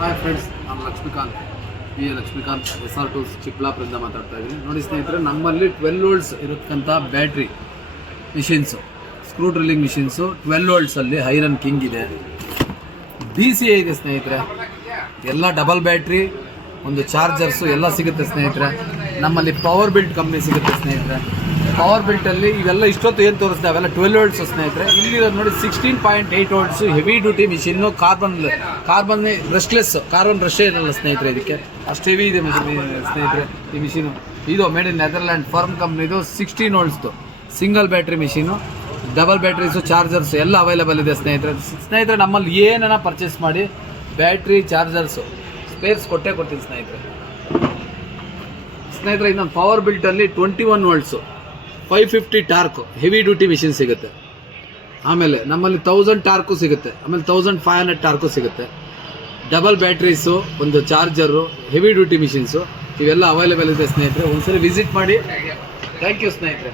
Hi friends, ನಾನು Lakshmikant Lakshmikant SR2 ಚಿಕ್ಕಬಳ್ಳಾಪುರದಿಂದ ಮಾತಾಡ್ತಾ ಇದ್ದೀನಿ. ನೋಡಿ ಸ್ನೇಹಿತರೆ, ನಮ್ಮಲ್ಲಿ 12 ವೋಲ್ಟ್ಸ್ ಇರತಕ್ಕಂಥ battery machines, screw drilling machines 12 ವೋಲ್ಟ್ಸಲ್ಲಿ ಐರನ್ ಕಿಂಗ್ ಇದೆ, DCA ಇದೆ ಸ್ನೇಹಿತರೆ. ಎಲ್ಲ ಡಬಲ್ ಬ್ಯಾಟ್ರಿ, ಒಂದು ಚಾರ್ಜರ್ಸು ಎಲ್ಲ ಸಿಗುತ್ತೆ ಸ್ನೇಹಿತರೆ. ನಮ್ಮಲ್ಲಿ ಪವರ್ ಬಿಲ್ಟ್ ಕಂಪ್ನಿ ಸಿಗುತ್ತೆ ಸ್ನೇಹಿತರೆ. ಪವರ್ ಬಿಲ್ಟಲ್ಲಿ ಇವೆಲ್ಲ ಇಷ್ಟೊತ್ತು ಏನು ತೋರಿಸ್ದೆ ಅವೆಲ್ಲ 12 ವೋಲ್ಟ್ಸು ಸ್ನೇಹಿತರೆ. ಇಲ್ಲಿರೋದು ನೋಡಿ 16.8 volts heavy duty machine. Carbon brushless, carbon ಬ್ರಷೇ ಇರಲ್ಲ ಸ್ನೇಹಿತರೆ. ಇದಕ್ಕೆ ಅಷ್ಟು ಹೆವಿ ಇದೆ ಸ್ನೇಹಿತರೆ ಈ ಮಿಷಿನು. ಇದು ಮೇಡ್ ಇನ್ ನೆದರ್ಲ್ಯಾಂಡ್ ಫರ್ಮ್ ಕಂಪ್ನಿದು 16 ವೋಲ್ಟ್ಸ್ದು single battery machine. Double batteries, chargers ಎಲ್ಲ ಅವೈಲೇಬಲ್ ಇದೆ ಸ್ನೇಹಿತರೆ. ನಮ್ಮಲ್ಲಿ ಏನನ್ನ ಪರ್ಚೇಸ್ ಮಾಡಿ ಬ್ಯಾಟ್ರಿ, ಚಾರ್ಜರ್ಸು, ಸ್ಪೇರ್ಸ್ ಕೊಡ್ತೀನಿ ಸ್ನೇಹಿತರೆ. ಇನ್ನೊಂದು ಪವರ್ ಬಿಲ್ಟಲ್ಲಿ 21 volts 550 torque heavy duty machine ಸಿಗುತ್ತೆ. ಆಮೇಲೆ ನಮ್ಮಲ್ಲಿ 1000 ಟಾರ್ಕು ಸಿಗುತ್ತೆ. ಆಮೇಲೆ 1500 ಟಾರ್ಕು ಸಿಗುತ್ತೆ. ಡಬಲ್ ಬ್ಯಾಟ್ರೀಸು, ಒಂದು ಚಾರ್ಜರು, ಹೆವಿ ಡ್ಯೂಟಿ ಮಿಷಿನ್ಸು ಇವೆಲ್ಲ ಅವೈಲೇಬಲ್ ಇದೆ ಸ್ನೇಹಿತರೆ. ಒಂದ್ಸರಿ ವಿಸಿಟ್ ಮಾಡಿ. ಥ್ಯಾಂಕ್ ಯು ಸ್ನೇಹಿತರೆ.